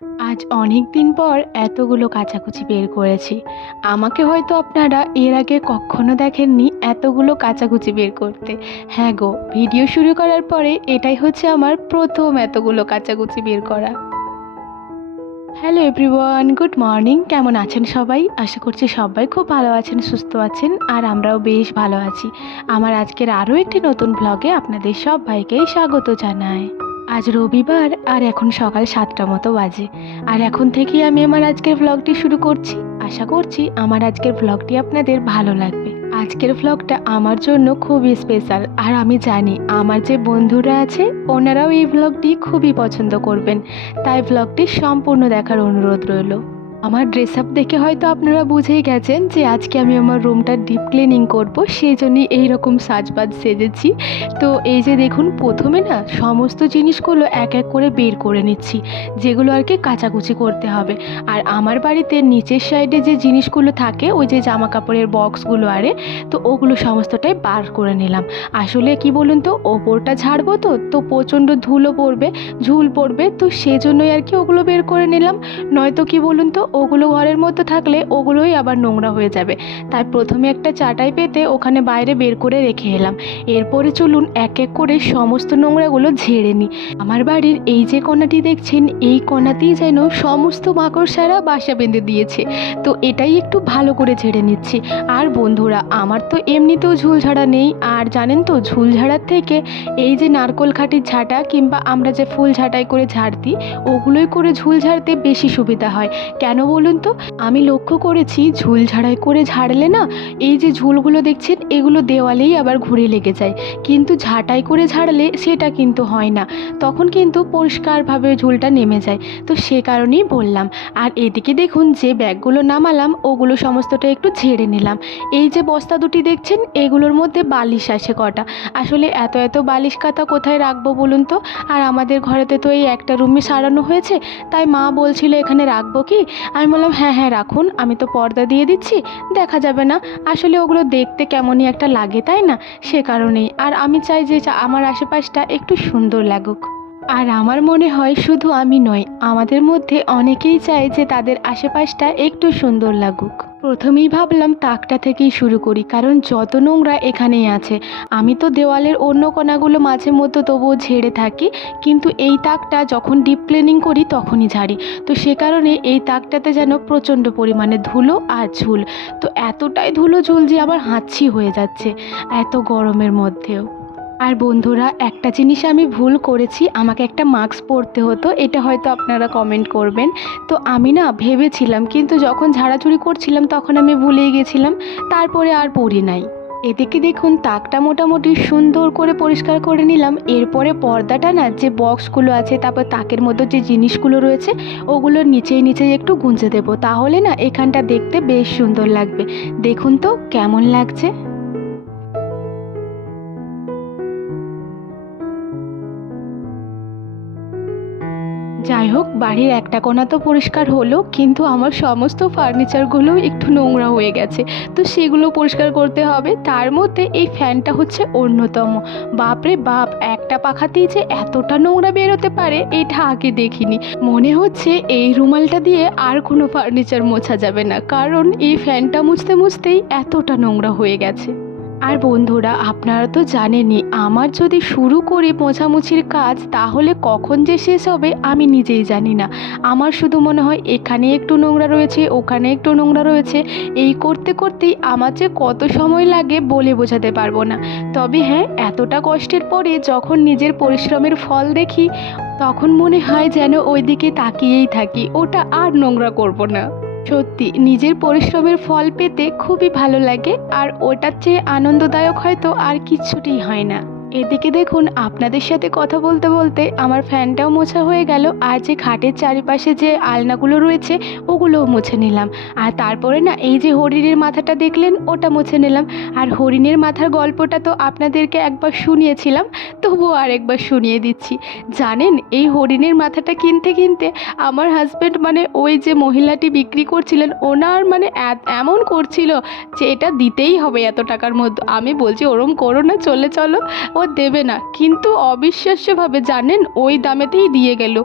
আজ অনেক দিন পর এতগুলো কাচাকুচি বের করেছি। আমাকে হয়তো আপনারা এর আগে কখনো দেখেননি এতগুলো কাচাকুচি বের করতে। হ্যাঁ গো, ভিডিও শুরু করার পরে এটাই হচ্ছে আমার প্রথম এতগুলো কাচাকুচি বের করা। Hello everyone, good morning. কেমন আছেন সবাই? আশা করছি সবাই খুব ভালো আছেন, সুস্থ আছেন, আর আমরাও বেশ ভালো আছি। আমার আজকের আরও একটি নতুন ব্লগে আপনাদের সবাইকে স্বাগত জানাই। আজ রবিবার আর এখন সকাল 7টা মতো বাজে। আর এখন থেকেই আমি আমার আজকের ব্লগটি শুরু করছি। আশা করছি আমার আজকের ব্লগটি আপনাদের ভালো লাগবে। আজকের ব্লগটা আমার জন্য খুবই স্পেশাল, আর আমি জানি আমার যে বন্ধুরা আছে ওনারাও এই ব্লগটি খুবই পছন্দ করবেন। তাই ব্লগটি সম্পূর্ণ দেখার অনুরোধ রইল। আমার ড্রেস আপ দেখে হয়তো আপনারা বুঝেই গেছেন যে আজকে আমি আমার রুমটা ডিপ ক্লিনিং করব, সেই জন্যই এইরকম সাজবাজ সেজেছি। তো এই যে দেখুন, প্রথমে না সমস্ত জিনিসগুলো এক এক করে বের করে নিচ্ছি, যেগুলো আর কি কাচাকুচি করতে হবে। আর আমার বাড়িতে নিচের সাইডে যে জিনিসগুলো থাকে, ওই যে জামা কাপড়ের বক্সগুলো তো ওগুলো সমস্তটাই বার করে নিলাম। আসলে কি বলুন তো, ওপরটা ঝাড়বো তো প্রচণ্ড ধুলো পড়বে, ঝুল পড়বে, তো সেজন্যই আর কি ওগুলো বের করে নিলাম। নয়তো কি বলুন তো, ওগুলো ঘরের মধ্যে থাকলে ওগুলোই আবার নোংরা হয়ে যাবে। তাই প্রথমে একটা চাটাই পেতে ওখানে বাইরে বের করে রেখে এলাম। এরপরে চলুন এক এক করে সমস্ত নোংরাগুলো ঝেড়ে নিই। আমার বাড়ির এই যে কোণাটি দেখছেন, এই কোণাতেই যেন সমস্ত মাকড়সারা বাসা বেঁধে দিয়েছে। তো এটাই একটু ভালো করে ঝেড়ে নিচ্ছি। আর বন্ধুরা, আমার তো এমনিতেও ঝুল ঝাড়া নেই, আর জানেন তো ঝুল ঝাড়ার থেকে এই যে নারকোল খাটির ঝাঁটা কিংবা আমরা যে ফুল ঝাঁটাই করে ঝাড় দিই, ওগুলোই করে ঝুল ঝাড়তে বেশি সুবিধা হয়। কেন বলুন তো, আমি লক্ষ্য করেছি ঝুল ঝাড়াই করে ঝাড়লে না, এই যে ঝুলগুলো দেখছেন এগুলো দেওয়ালেই আবার ঘুরে লেগে যায়, কিন্তু ঝাঁটাই করে ঝাড়লে সেটা কিন্তু হয় না, তখন কিন্তু পরিষ্কারভাবে ঝুলটা নেমে যায়। তো সে কারণেই বললাম। আর এদিকে দেখুন, যে ব্যাগগুলো নামালাম ওগুলো সমস্তটা একটু ঝেড়ে নিলাম। এই যে বস্তা দুটি দেখছেন, এগুলোর মধ্যে বালিশ আছে কটা। আসলে এত এত বালিশ কাঁথা কোথায় রাখবো বলুন তো? আর আমাদের ঘরেতে তো এই একটা রুমে সারানো হয়েছে, তাই মা বলছিল এখানে রাখবো কি। আমি বললাম হ্যাঁ হ্যাঁ রাখুন, আমি তো পর্দা দিয়ে দিচ্ছি, দেখা যাবে না। আসলে ওগুলো দেখতে কেমনই একটা লাগে, তাই না? সে কারণেই। আর আমি চাই যে আমার আশেপাশটা একটু সুন্দর লাগুক। আর আমার মনে হয় শুধু আমি নয়, আমাদের মধ্যে অনেকেই চায় যে তাদের আশেপাশটা একটু সুন্দর লাগুক। প্রথমেই ভাবলাম তাকটা থেকেই শুরু করি, কারণ যত নোংরা এখানেই আছে। আমি তো দেওয়ালের অন্য কোণাগুলো মাঝে মধ্যে তবুও ঝেড়ে থাকি, কিন্তু এই তাকটা যখন ডিপ ক্লিনিং করি তখনই ঝাড়ি। তো সে কারণে এই তাকটাতে যেন প্রচণ্ড পরিমাণে ধুলো আর ঝুল। তো এতটাই ধুলো ঝুল যে আমার হাঁচি হয়ে যাচ্ছে এত গরমের মধ্যেও। আর বন্ধুরা, একটা জিনিস আমি ভুল করেছি, আমাকে একটা মাস্ক পরতে হতো, এটা হয়তো আপনারা কমেন্ট করবেন। তো আমি না ভেবেছিলাম, কিন্তু যখন ঝাড়াঝুড়ি করছিলাম তখন আমি ভুলেই গেছিলাম, তারপরে আর পরি নাই। এদিকে দেখুন, তাকটা মোটামুটি সুন্দর করে পরিষ্কার করে নিলাম। এরপরে পর্দাটা না, যে বক্সগুলো আছে তারপর তাকের মধ্যে যে জিনিসগুলো রয়েছে ওগুলোর নিচেই নিচেই একটু গুঁজে দেবো, তাহলে না এখানটা দেখতে বেশ সুন্দর লাগবে। দেখুন তো কেমন লাগছে। যাই হোক, বাড়ির একটা কোণা তো পরিষ্কার হলো, কিন্তু আমার সমস্ত ফার্নিচারগুলো একটু নোংরা হয়ে গেছে। তো সেগুলো পরিষ্কার করতে হবে। তার মধ্যে এই ফ্যানটা হচ্ছে অন্যতম। বাপরে বাপ, একটা পাখাতেই যে এতটা নোংরা বেরোতে পারে এটা আগে দেখিনি। মনে হচ্ছে এই রুমালটা দিয়ে আর কোনো ফার্নিচার মোছা যাবে না, কারণ এই ফ্যানটা মুছতে মুছতেই এতটা নোংরা হয়ে গেছে। আর বন্ধুরা, আপনারা তো জানেনই, আমার যদি শুরু করি মোছামুছির কাজ তাহলে কখন যে শেষ হবে আমি নিজেই জানি না। আমার শুধু মনে হয় এখানে একটু নোংরা রয়েছে, ওখানে একটু নোংরা রয়েছে, এই করতে করতেই আমার যে কত সময় লাগে বলে বোঝাতে পারবো না। তবে হ্যাঁ, এতটা কষ্টের পরে যখন নিজের পরিশ্রমের ফল দেখি, তখন মনে হয় যেন ওই দিকে তাকিয়েই থাকি, ওটা আর নোংরা করব না। সত্যি নিজের পরিশ্রমের ফল পেতে খুবই ভালো লাগে, আর ওটার চেয়ে আনন্দদায়ক হয়তো আর কিচ্ছুটি হয় না। এদিকে দেখুন, আপনাদের সাথে কথা বলতে বলতে আমার ফ্যানটাও মোছা হয়ে গেল, আর যে খাটের চারিপাশে যে আলনাগুলো রয়েছে ওগুলোও মুছে নিলাম। আর তারপরে না, এই যে হরিণের মাথাটা দেখলেন ওটা মুছে নিলাম। আর হরিণের মাথার গল্পটা তো আপনাদেরকে একবার শুনিয়েছিলাম, তবুও আরেকবার শুনিয়ে দিচ্ছি। জানেন, এই হরিণের মাথাটা কিনতে কিনতে আমার হাজব্যান্ড, মানে ওই যে মহিলাটি বিক্রি করছিলেন, ওনার মানে এমন করছিল যে এটা দিতেই হবে এত টাকার মধ্যে। আমি বলছি ওরম করো না, চলে চলো। ও ও দেবে না, কিন্তু অবিশ্বাস্যভাবে জানেন ওই দামেতেই দিয়ে গেল।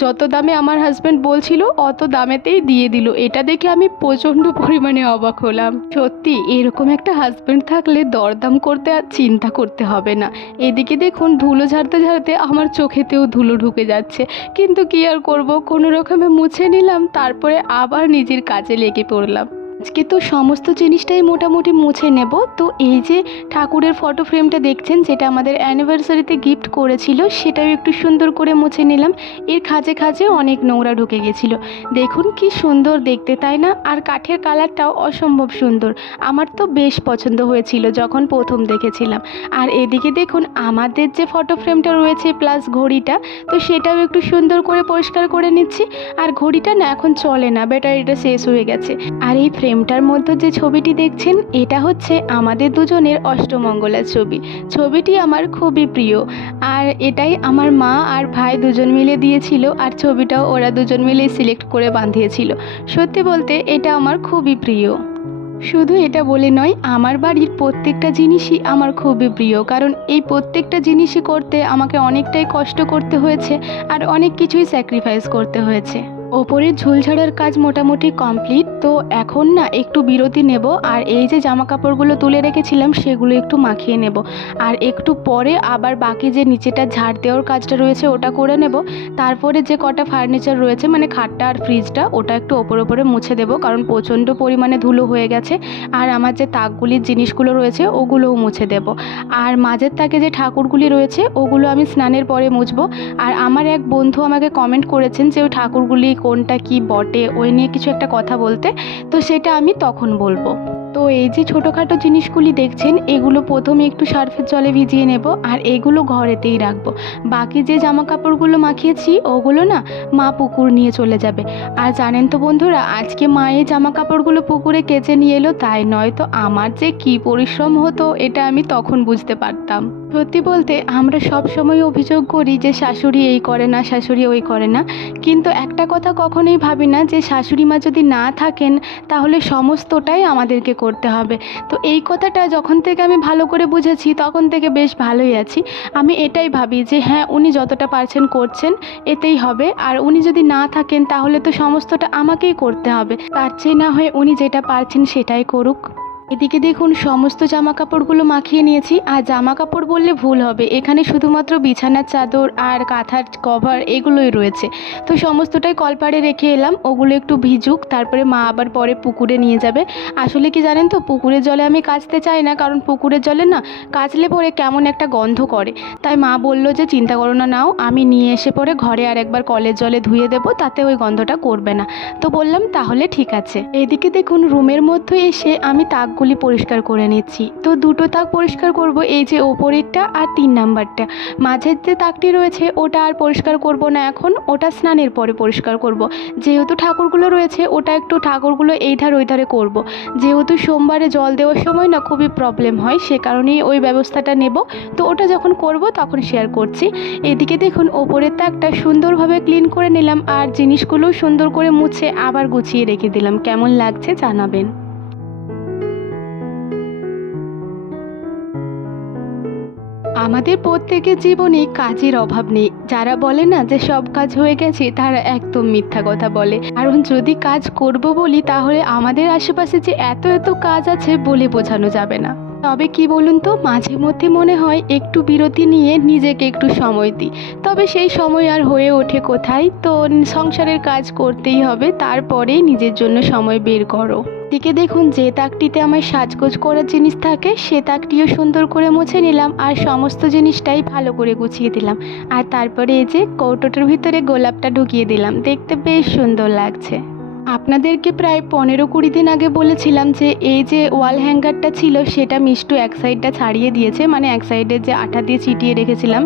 যত দামে আমার হাজব্যান্ড বলছিল অত দামেতেই দিয়ে দিল। এটা দেখে আমি প্রচণ্ড পরিমাণে অবাক হলাম। সত্যি এরকম একটা হাজব্যান্ড থাকলে দরদাম করতে আর চিন্তা করতে হবে না। এদিকে দেখুন ধুলো ঝাড়তে ঝাড়তে আমার চোখেতেও ধুলো ঢুকে যাচ্ছে, কিন্তু কি আর করব, কোনো রকমে মুছে নিলাম, তারপরে আবার নিজের কাজে লেগে পড়লাম। আজকে তো সমস্ত জিনিসটাই মোটামুটি মুছে নেব। তো এই যে ঠাকুরের ফটো ফ্রেমটা দেখছেন, যেটা আমাদের অ্যানিভার্সারিতে গিফট করেছিল, সেটাও একটু সুন্দর করে মুছে নিলাম। এর খাঁজে খাঁজে অনেক নোংরা ঢুকে গেছিলো। দেখুন কি সুন্দর দেখতে, তাই না? আর কাঠের কালারটাও অসম্ভব সুন্দর। আমার তো বেশ পছন্দ হয়েছিল যখন প্রথম দেখেছিলাম। আর এদিকে দেখুন আমাদের যে ফটো ফ্রেমটা রয়েছে প্লাস ঘড়িটা, তো সেটাও একটু সুন্দর করে পরিষ্কার করে নিচ্ছি। আর ঘড়িটা না এখন চলে না, ব্যাটারিটা শেষ হয়ে গেছে। আর এই ফ্রেমটার মধ্যে যে ছবিটি দেখছেন, এটা হচ্ছে আমাদের দুজনের অষ্টমঙ্গলার ছবি। ছবিটি আমার খুবই প্রিয়, আর এটাই আমার মা আর ভাই দুজন মিলে দিয়েছিল। আর ছবিটাও ওরা দুজন মিলে সিলেক্ট করে বাঁধিয়েছিল। সত্যি বলতে এটা আমার খুবই প্রিয়। শুধু এটা বলে নয়, আমার বাড়ির প্রত্যেকটা জিনিসই আমার খুবই প্রিয়, কারণ এই প্রত্যেকটা জিনিসই করতে আমাকে অনেকটাই কষ্ট করতে হয়েছে আর অনেক কিছুই স্যাক্রিফাইস করতে হয়েছে। ওপরের ঝুল ঝাড়ার কাজ মোটামুটি কমপ্লিট। তো এখন না একটু বিরতি নেব, আর এই যে জামা কাপড়গুলো তুলে রেখেছিলাম সেগুলো একটু মাখিয়ে নেব। আর একটু পরে আবার বাকি যে নিচেটা ঝাড় দেওয়ার কাজটা রয়েছে ওটা করে নেব। তারপরে যে কটা ফার্নিচার রয়েছে, মানে খাটটা আর ফ্রিজটা, ওটা একটু ওপরে মুছে দেব, কারণ প্রচণ্ড পরিমাণে ধুলো হয়ে গেছে। আর আমার যে তাকগুলির জিনিসগুলো রয়েছে ওগুলোও মুছে দেব। আর মাঝের তাকে যে ঠাকুরগুলি রয়েছে ওগুলো আমি স্নানের পরে মুছবো। আর আমার এক বন্ধু আমাকে কমেন্ট করেছেন যে ওই ঠাকুরগুলি কোনটা কি বটে, ওই নিয়ে কিছু একটা কথা বলতে, তো সেটা আমি তখন বলবো। তো এই যে ছোটোখাটো জিনিসগুলি দেখছেন, এগুলো প্রথমে একটু সার্ফের জলে ভিজিয়ে নেব, আর এগুলো ঘরেতেই রাখবো। বাকি যে জামা কাপড়গুলো মাখিয়েছি ওগুলো না মা পুকুর নিয়ে চলে যাবে। আর জানেন তো বন্ধুরা, আজকে মা এই জামা কাপড়গুলো পুকুরে কেচে নিয়ে এলো, তাই নয় তো আমার যে কি পরিশ্রম হতো এটা আমি তখন বুঝতে পারতাম। সত্যি বলতে আমরা সব সময় অভিযোগ করি যে শাশুড়ি এই করে না, শাশুড়ি ওই করে না, কিন্তু একটা কথা কখনোই ভাবি না যে শাশুড়ি মা যদি না থাকেন তাহলে সমস্তটাই আমাদেরকে করতে হবে। তো এই কথাটা যখন থেকে আমি ভালো করে বুঝেছি তখন থেকে বেশ ভালোই আছি। আমি এটাই ভাবি যে হ্যাঁ, উনি যতটা পারছেন করছেন, এতেই হবে। আর উনি যদি না থাকেন তাহলে তো সমস্তটা আমাকেই করতে হবে, তার চেয়ে না হয় উনি যেটা পারছেন সেটাই করুক। এদিকে দেখুন সমস্ত জামা কাপড়গুলো মাখিয়ে নিয়েছি। আর জামা কাপড় বললে ভুল হবে, এখানে শুধুমাত্র বিছানার চাদর আর কাঁথার কভার এগুলোই রয়েছে। তো সমস্তটাই কলপাড়ে রেখে এলাম, ওগুলো একটু ভিজুক, তারপরে মা আবার পরে পুকুরে নিয়ে যাবে। আসলে কি জানেন তো, পুকুরের জলে আমি কাচতে চাই না, কারণ পুকুরের জলে না কাচলে পরে কেমন একটা গন্ধ করে। তাই মা বলল যে চিন্তা করো না, নাও, আমি নিয়ে এসে পরে ঘরে আর একবার কলের জলে ধুয়ে দেবো, তাতে ওই গন্ধটা করবে না। তো বললাম তাহলে ঠিক আছে। এদিকে দেখুন রুমের মধ্যে এসে আমি তাকগুলি পরিষ্কার করে নিচ্ছি। তো দুটো তাক পরিষ্কার করব, এই যে ওপরেরটা আর 3 নাম্বারটা। মাঝের যে তাকটি রয়েছে ওটা আর পরিষ্কার করব না এখন, ওটা স্নানের পরে পরিষ্কার করব। যেহেতু ঠাকুরগুলো রয়েছে ওটা একটু ঠাকুরগুলো এই ধার ওই ধারে করব। যেহেতু সোমবারে জল দেওয়ার সময় না খুবই প্রবলেম হয়, সে কারণেই ওই ব্যবস্থাটা নেব। তো ওটা যখন করব তখন শেয়ার করছি। এদিকে দেখুন ওপরের তাকটা সুন্দরভাবে ক্লিন করে নিলাম, আর জিনিসগুলো সুন্দর করে মুছে আবার গুছিয়ে রেখে দিলাম। কেমন লাগছে জানাবেন। আমাদের প্রত্যেকের জীবনে কাজের অভাব নেই। যারা বলে না যে সব কাজ হয়ে গেছে, তারা একদম মিথ্যা কথা বলে। কারণ যদি কাজ করব বলি তাহলে আমাদের আশেপাশে যে এত এত কাজ আছে বলে বোঝানো যাবে না। তবে কি বলুন তো, মাঝে মধ্যে মনে হয় একটু বিরতি নিয়ে নিজেকে একটু সময় দিই, তবে সেই সময় আর হয়ে ওঠে কোথায়। তো সংসারের কাজ করতেই হবে, তারপরেই নিজের জন্য সময় বের করো। দিকে দেখুন যে তাকটিতে আমার সাজগোজ করার জিনিস থাকে সে তাকটিও সুন্দর করে মুছে নিলাম, আর সমস্ত জিনিসটাই ভালো করে গুছিয়ে দিলাম। আর তারপরে এই যে কৌটোটার ভিতরে গোলাপটা ঢুকিয়ে দিলাম, দেখতে বেশ সুন্দর লাগছে। আপনাদেরকে প্রায় 15-20 দিন আগে বলেছিলাম যে এই যে ওয়াল হ্যাঙ্গারটা ছিল সেটা মিষ্টু এক সাইডটা ছাড়িয়ে দিয়েছে, মানে এক সাইডের যে আঠা দিয়ে চিটিয়ে রেখেছিলাম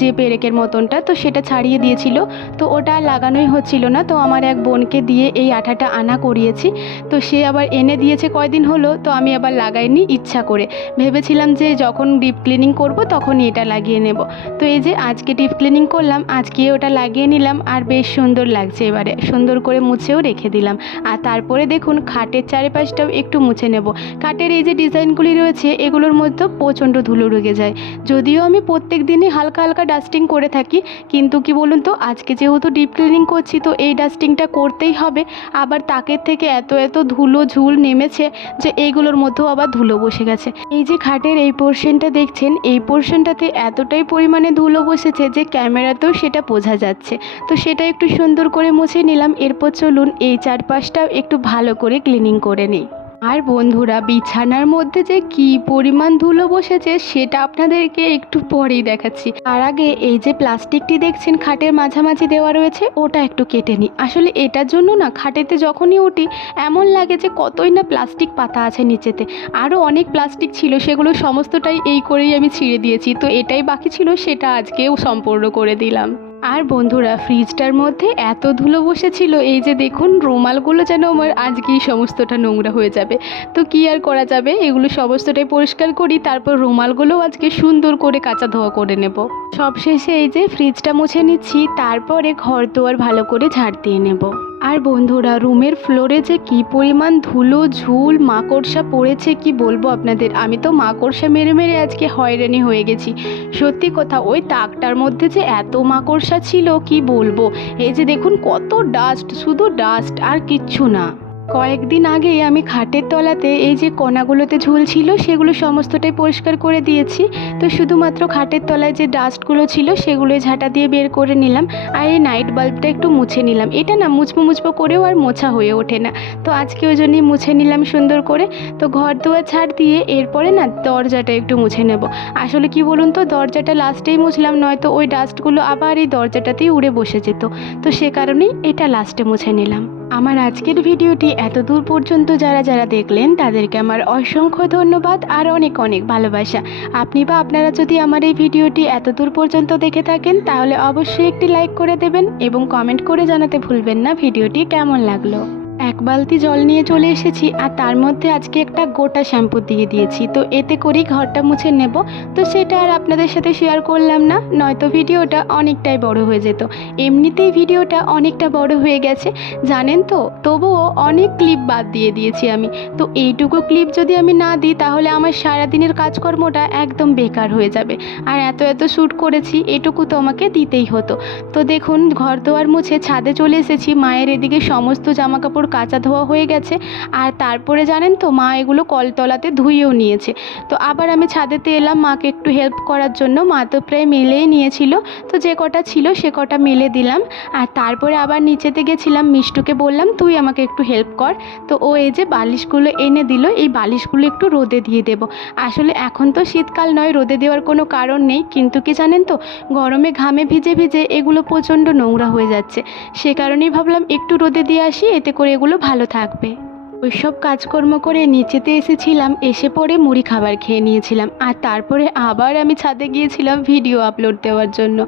যে পেরেকের মতনটা, তো সেটা ছাড়িয়ে দিয়েছিল। তো ওটা লাগানোই হচ্ছিল না, তো আমার এক বোনকে দিয়ে এই আঠাটা আনা করিয়েছি। তো সে আবার এনে দিয়েছে কয়দিন হলো, তো আমি আবার লাগাইনি ইচ্ছা করে। ভেবেছিলাম যে যখন ডিপ ক্লিনিং করব তখনই এটা লাগিয়ে নেব। তো এই যে আজকে ডিপ ক্লিনিং করলাম, আজকে ওটা লাগিয়ে নিলাম, আর বেশ সুন্দর লাগছে। এবারে সুন্দর করে মুছেও রেখে দিলাম। দিলাম। আর তারপরে দেখুন খাটের চারিপাশটাও একটু মুছে নেব। খাটের এই যে ডিজাইনগুলি রয়েছে এগুলোর মধ্যে প্রচণ্ড ধুলো ঢুকে যায়। যদিও আমি প্রত্যেক দিনই হালকা হালকা ডাস্টিং করে থাকি, কিন্তু কি বলুন তো আজকে যেহেতু ডিপ ক্লিনিং করছি তো এই ডাস্টিংটা করতেই হবে। আবার তাকের থেকে এত এত ধুলো ঝুল নেমেছে যে এইগুলোর মধ্যেও আবার ধুলো বসে গেছে। এই যে খাটের এই পোর্শনটা দেখছেন, এই পোর্শনটাতে এতটাই পরিমাণে ধুলো বসেছে যে ক্যামেরাতেও সেটা বোঝা যাচ্ছে। তো সেটা একটু সুন্দর করে মুছে নিলাম। এরপর চলুন এই চারপাশটাও একটু ভালো করে ক্লিনিং করে নিই। আর বন্ধুরা, বিছানার মধ্যে যে কি পরিমাণ ধুলো বসেছে সেটা আপনাদেরকে একটু পরেই দেখাচ্ছি। তার আগে এই যে প্লাস্টিকটি দেখছেন খাটের মাঝামাঝি দেওয়া রয়েছে ওটা একটু কেটে নিই। আসলে এটার জন্য না খাটেতে যখনই উঠি এমন লাগে যে কতই না প্লাস্টিক পাতা আছে নিচেতে। আরও অনেক প্লাস্টিক ছিল, সেগুলো সমস্তটাই এই করেই আমি ছিঁড়ে দিয়েছি। তো এটাই বাকি ছিল, সেটা আজকেও সম্পূর্ণ করে দিলাম। আর বন্ধুরা, ফ্রিজটার মধ্যে এত ধুলো বসেছিল, এই যে দেখুন রুমালগুলো যেন আমার আজকেই সমস্তটা নোংরা হয়ে যাবে। তো কি আর করা যাবে, এগুলো সমস্তটাই পরিষ্কার করি, তারপর রুমালগুলোও আজকে সুন্দর করে কাচা ধোয়া করে নেব। সবশেষে এই যে ফ্রিজটা মুছে নিচ্ছি, তারপরে ঘর দুয়ার ভালো করে ঝাড় দিয়ে নেব। আর বন্ধুরা, রুমের ফ্লোরে যে কি পরিমাণ ধুলো ঝুল মাকড়সা পড়েছে কি বলবো আপনাদের। আমি তো মাকড়সা মেরে মেরে আজকে হয়রানি হয়ে গেছি। সত্যি কথা, ওই তাকটার মধ্যে যে এত মাকড়সা ছিল কি বলবো। এই যে দেখুন কত ডাস্ট, শুধু ডাস্ট আর কিচ্ছু না। কয়েকদিন আগে আমি খাটের তলাতে এই যে কণাগুলোতে ঝুল ছিল সেগুলো সমস্তটাই পরিষ্কার করে দিয়েছি। তো শুধুমাত্র খাটের তলায় যে ডাস্টগুলো ছিল সেগুলো ঝাঁটা দিয়ে বের করে নিলাম। আর এই নাইট বাল্বটা একটু মুছে নিলাম। এটা না মুছবো করেও আর মোছা হয়ে ওঠে না, তো আজকে ওই জন্যই মুছে নিলাম সুন্দর করে। তো ঘর দুয়ার ঝাড় দিয়ে এরপরে না দরজাটা একটু মুছে নেব। আসলে কি বলুন তো, দরজাটা লাস্টেই মুছলাম, নয়তো ওই ডাস্টগুলো আবার এই দরজাটাতেই উড়ে বসে যেত। তো সে কারণেই এটা লাস্টে মুছে নিলাম। আমার আজকের ভিডিওটি এত দূর পর্যন্ত যারা যারা দেখলেন তাদেরকে আমার অসংখ্য ধন্যবাদ আর অনেক অনেক ভালোবাসা। আপনি বা আপনারা যদি আমার এই ভিডিওটি এত দূর পর্যন্ত দেখে থাকেন তাহলে অবশ্যই একটি লাইক করে দেবেন এবং কমেন্ট করে জানাতে ভুলবেন না ভিডিওটি কেমন লাগলো। এক বালতি জল নিয়ে চলে এসেছি আর তার মধ্যে আজকে একটা গোটা শ্যাম্পু দিয়ে দিয়েছি। তো এতে করেই ঘরটা মুছে নেব। তো সেটা আর আপনাদের সাথে শেয়ার করলাম না, নয়তো ভিডিওটা অনেকটাই বড় হয়ে যেত। এমনিতেই ভিডিওটা অনেকটা বড় হয়ে গেছে জানেন তো, তবুও অনেক ক্লিপ বাদ দিয়ে দিয়েছি আমি। তো এইটুকু ক্লিপ যদি আমি না দিই তাহলে আমার সারাদিনের কাজকর্মটা একদম বেকার হয়ে যাবে। আর এত এত শ্যুট করেছি, এটুকু তো আমাকে দিতেই হতো। তো দেখুন ঘর দোয়ার মুছে ছাদে চলে এসেছি। মায়ের এদিকে সমস্ত জামাকাপড় কাচা ধোয়া হয়ে গেছে। আর তারপরে জানেন তো মা এগুলো কলতলাতে ধুয়েও নিয়েছে। তো আবার আমি ছাদেতে এলাম মাকে একটু হেল্প করার জন্য। মা তো প্রায় মেলেই নিয়েছিল, তো যে কটা ছিল সে কটা মেলে দিলাম। আর তারপরে আবার নিচেতে গেছিলাম, মিষ্টুকে বললাম তুই আমাকে একটু হেল্প কর। তো ও এই যে বালিশগুলো এনে দিল, এই বালিশগুলো একটু রোদে দিয়ে দেব। আসলে এখন তো শীতকাল নয়, রোদে দেওয়ার কোনো কারণ নেই, কিন্তু কি জানেন তো গরমে ঘামে ভিজে ভিজে এগুলো প্রচণ্ড নোংরা হয়ে যাচ্ছে। সে কারণেই ভাবলাম একটু রোদে দিয়ে আসি, এতে করে এগুলো ভালো থাকবে। ওইসব কাজকর্ম করে নিচেতে এসেছিলাম, এসে পরে মুড়ি খাবার খেয়ে নিয়েছিলাম। আর তারপরে আবার আমি ছাদে গিয়েছিলাম ভিডিও আপলোড দেওয়ার জন্য।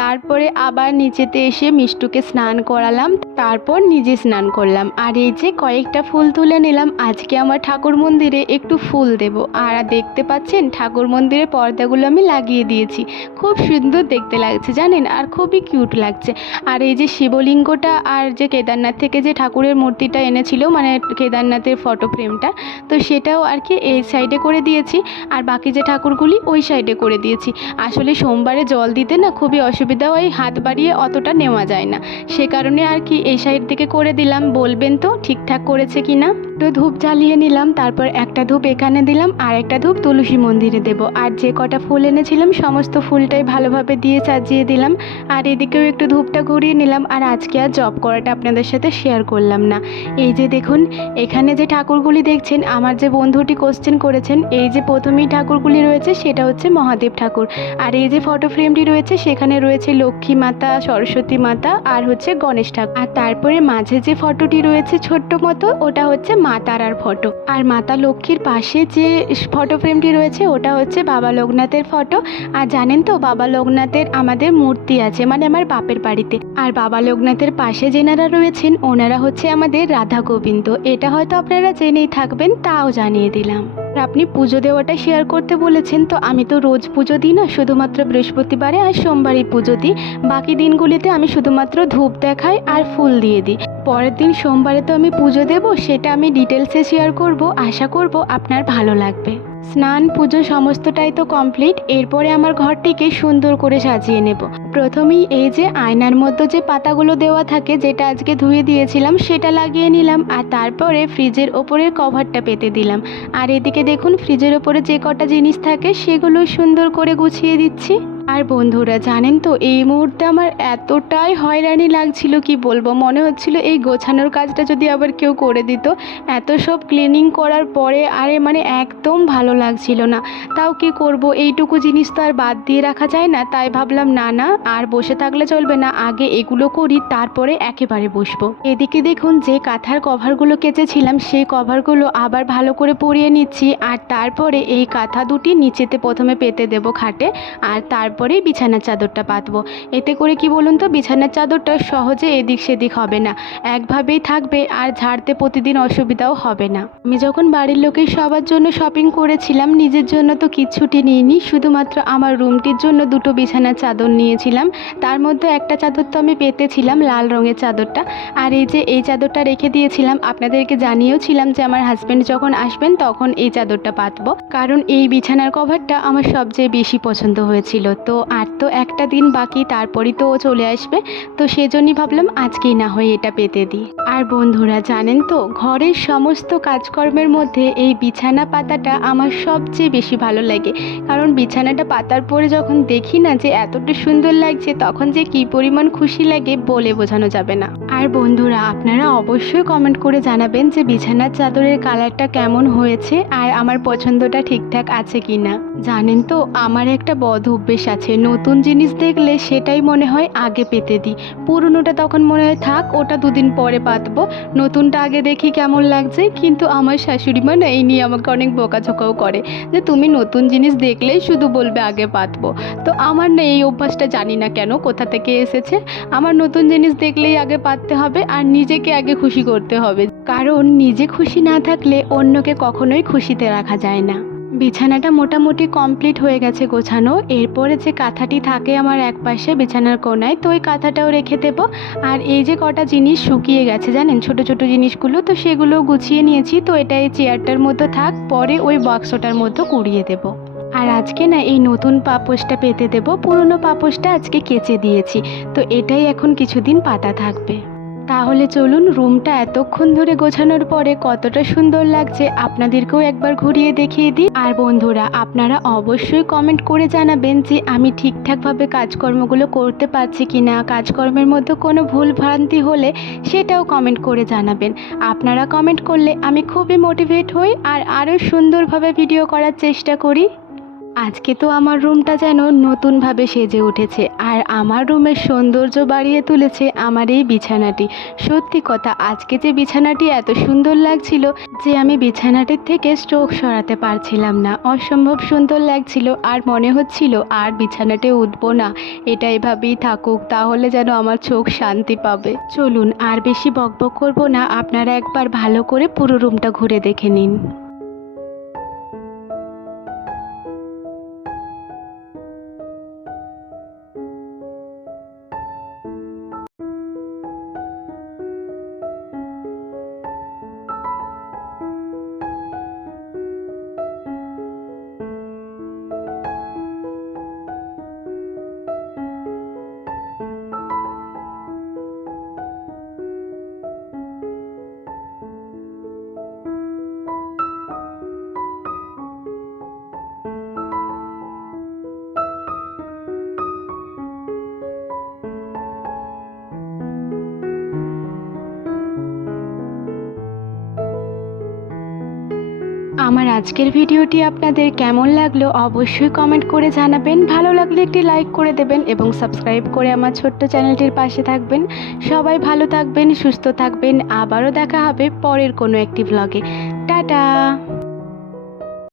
তারপরে আবার নিচেতে এসে মিষ্টুকে স্নান করালাম, তারপর নিজে স্নান করলাম। আর এই যে কয়েকটা ফুল তুলে নিলাম, আজকে আমার ঠাকুর মন্দিরে একটু ফুল দেব। আর দেখতে পাচ্ছেন ঠাকুর মন্দিরের পর্দাগুলো আমি লাগিয়ে দিয়েছি। খুব সুন্দর দেখতে লাগছে জানেন, আর খুবই কিউট লাগছে। আর এই যে শিবলিঙ্গটা আর যে কেদারনাথ থেকে যে ঠাকুরের মূর্তিটা এনেছিল, মানে কেদারনাথের ফটো ফ্রেমটা, তো সেটাও আর কি এই সাইডে করে দিয়েছি। আর বাকি যে ঠাকুরগুলি ওই সাইডে করে দিয়েছি। আসলে সোমবারে জল দিতে না খুবই অসুবিধা হয়, হাত বাড়িয়ে অতটা নেওয়া যায় না, সে কারণে আর কি এই সাইড থেকে করে দিলাম। বলবেন তো ঠিকঠাক করেছে কি না। তো ধূপ জ্বালিয়ে নিলাম, তারপর একটা ধূপ এখানে দিলাম আর একটা ধূপ তুলসী মন্দিরে দেব। আর যে কটা ফুল এনেছিলাম সমস্ত ফুলটাই ভালোভাবে দিয়ে সাজিয়ে দিলাম। আর এদিকেও একটু ধূপটা ঘুরিয়ে নিলাম। আর আজকে আর জব করাটা আপনাদের সাথে শেয়ার করলাম না। এই যে দেখুন এখানে যে ঠাকুরগুলি দেখছেন, আমার যে বন্ধুটি কোশ্চেন করেছেন, এই যে প্রথমেই ঠাকুরগুলি রয়েছে সেটা হচ্ছে মহাদেব ঠাকুর। আর এই যে ফটো ফ্রেমটি রয়েছে সেখানে রয়েছে লক্ষ্মী মাতা, সরস্বতী মাতা আর হচ্ছে গণেশ ঠাকুর। আর তারপরে মাঝে যে ফটোটি রয়েছে ছোট্ট মতো, ওটা হচ্ছে মা তারার ফটো। আর মাতা লক্ষ্মীর পাশে যে ফটো ফ্রেমটি রয়েছে ওটা হচ্ছে বাবা লোকনাথের ফটো। আর জানেন তো বাবা লোকনাথের আমাদের মূর্তি আছে, মানে আমার বাপের বাড়িতে। আর বাবা লোকনাথের পাশে যেনারা রয়েছেন ওনারা হচ্ছে আমাদের রাধা গোবিন্দ। এটা হয়তো আপনারা জেনেই থাকবেন, তাও জানিয়ে দিলাম। আর আপনি পুজো দেওয়াটা শেয়ার করতে বলেছেন, তো আমি তো রোজ পুজো দিই না, শুধুমাত্র বৃহস্পতিবারে আর সোমবারই পুজো দিই। বাকি দিনগুলিতে আমি শুধুমাত্র ধূপ দেখাই আর ফুল দিয়ে দিই। পরের দিন সোমবারে তো আমি পুজো দেব, সেটা আমি ডিটেলসে শেয়ার করব। আশা করব আপনার ভালো লাগবে। স্নান পুজো সমস্তটাই তো কমপ্লিট। এরপরে আমার ঘরটিকে সুন্দর করে সাজিয়ে নেব। প্রথমেই এই যে আয়নার মধ্যে যে পাতাগুলো দেওয়া থাকে, যেটা আজকে ধুয়ে দিয়েছিলাম, সেটা লাগিয়ে নিলাম। আর তারপরে ফ্রিজের ওপরের কভারটা পেতে দিলাম। আর এদিকে দেখুন, ফ্রিজের ওপরে যে কটা জিনিস থাকে সেগুলো সুন্দর করে গুছিয়ে দিচ্ছি। আর বন্ধুরা জানেন তো, এই মুহূর্তে আমার এতটাই হয়রানি লাগছিল, কি বলবো, মনে হচ্ছিল এই গোছানোর কাজটা যদি আবার কেউ করে দিত। এত সব ক্লিনিং করার পরে আরে মানে একদম ভালো লাগছিল না। তাও কি করব, এইটুকু জিনিস তো আর বাদ দিয়ে রাখা যায় না। তাই ভাবলাম না আর বসে থাকলে চলবে না, আগে এগুলো করি তারপরে একেবারে বসবো। এদিকে দেখুন, যে কাঁথার কভারগুলো কেচেছিলাম সেই কভারগুলো আবার ভালো করে পরিয়ে নিচ্ছি। আর তারপরে এই কাঁথা দুটি নিচেতে প্রথমে পেতে দেবো খাটে, আর তারপরেই বিছানার চাদরটা পাতবো। এতে করে কি বলুন তো, বিছানার চাদরটা সহজে এদিক সেদিক হবে না, একভাবেই থাকবে। আর ঝাড়তে প্রতিদিন অসুবিধাও হবে না। আমি যখন বাড়ির লোকের সবার জন্য শপিং করেছিলাম, নিজের জন্য তো কিচ্ছুটি নিইনি, শুধুমাত্র আমার রুমটির জন্য দুটো বিছানার চাদর নিয়েছিলাম। তার মধ্যে একটা চাদর তো আমি পেতেছিলাম, লাল রঙের চাদরটা। আর এই যে এই চাদরটা রেখে দিয়েছিলাম, আপনাদেরকে জানিয়েওছিলাম যে আমার হাজব্যান্ড যখন আসবেন তখন এই চাদরটা পাতবো, কারণ এই বিছানার কভারটা আমার সবচেয়ে বেশি পছন্দ হয়েছিল। তো আর তো একটা দিন বাকি, তারপরই তো ও চলে আসবে। তো সেজন্যই ভাবলাম আজকেই না হয় এটা পেতে দিই। আর বন্ধুরা জানেন তো, ঘরের সমস্ত কাজকর্মের মধ্যে এই বিছানা পাতাটা আমার সবচেয়ে বেশি ভালো লাগে। কারণ বিছানাটা পাতার পরে যখন দেখি না যে এতটা সুন্দর লাগছে, তখন যে কী পরিমাণ খুশি লাগে বলে বোঝানো যাবে না। আর বন্ধুরা আপনারা অবশ্যই কমেন্ট করে জানাবেন যে বিছানার চাদরের কালারটা কেমন হয়েছে আর আমার পছন্দটা ঠিকঠাক আছে কি না। জানেন তো, আমার একটা বদ অভ্যেস আছে, নতুন জিনিস দেখলে সেটাই মনে হয় আগে পেতে দিই। পুরনোটা তখন মনে হয় থাক, ওটা দুদিন পরে পাতবো, নতুনটা আগে দেখি কেমন লাগছে। কিন্তু আমার শাশুড়ি মা না এই নিয়ে আমাকে অনেক বকাঝকাও করে যে তুমি নতুন জিনিস দেখলেই শুধু বলবে আগে পাতবো। তো আমার না এই অভ্যাসটা জানি না কেন কোথা থেকে এসেছে। আমার নতুন জিনিস দেখলেই আগে পাততে হবে আর নিজেকে আগে খুশি করতে হবে, কারণ নিজে খুশি না থাকলে অন্যকে কখনোই খুশিতে রাখা যায় না। বিছানাটা মোটামুটি কমপ্লিট হয়ে গেছে গোছানো। এরপরে যে কাঁথাটি থাকে আমার এক পাশে বিছানার কোণায়, তো ওই কাঁথাটাও রেখে দেব। আর এই যে কটা জিনিস শুকিয়ে গেছে জানেন, ছোট ছোট জিনিসগুলো, তো সেগুলো গুছিয়ে নিয়েছি। তো এটা এই চেয়ারটার মধ্যে থাক, পরে ওই বাক্সটার মধ্যে কুড়িয়ে দেব। আর আজকে না এই নতুন পাপোশটা পেতে দেব, পুরনো পাপোশটা আজকে কেচে দিয়েছি। তো এটাই এখন কিছুদিন পাতা থাকবে। তাহলে চলুন, রুমটা এতক্ষণ ধরে গোছানোর পরে কতটা সুন্দর লাগছে আপনাদেরকেও একবার ঘুরিয়ে দেখিয়ে দিই। আর বন্ধুরা আপনারা অবশ্যই কমেন্ট করে জানাবেন যে আমি ঠিকঠাকভাবে কাজকর্মগুলো করতে পারছি কি না। কাজকর্মের মধ্যে কোনো ভুল ভ্রান্তি হলে সেটাও কমেন্ট করে জানাবেন। আপনারা কমেন্ট করলে আমি খুবই মোটিভেট হই আর আরও সুন্দরভাবে ভিডিও করার চেষ্টা করি। আজকে তো আমার রুমটা যেন নতুনভাবে সেজে উঠেছে, আর আমার রুমের সৌন্দর্য বাড়িয়ে তুলেছে আমার এই বিছানাটি। সত্যি কথা, আজকে যে বিছানাটি এত সুন্দর লাগছিল যে আমি বিছানাটির থেকে চোখ সরাতে পারছিলাম না, অসম্ভব সুন্দর লাগছিল। আর মনে হচ্ছিল আর বিছানাতে উঠবো না, এটা এভাবেই থাকুক, তাহলে যেন আমার চোখ শান্তি পাবে। চলুন আর বেশি বকবক করবো না, আপনারা একবার ভালো করে পুরো রুমটা ঘুরে দেখে নিন। আমার আজকের ভিডিওটি আপনাদের কেমন লাগলো অবশ্যই কমেন্ট করে জানাবেন। ভালো লাগলে একটি লাইক করে দেবেন এবং সাবস্ক্রাইব করে আমার ছোট্ট চ্যানেলটির পাশে থাকবেন। সবাই ভালো থাকবেন, সুস্থ থাকবেন। আবারও দেখা হবে পরের কোনো একটি ব্লগে। টাটা।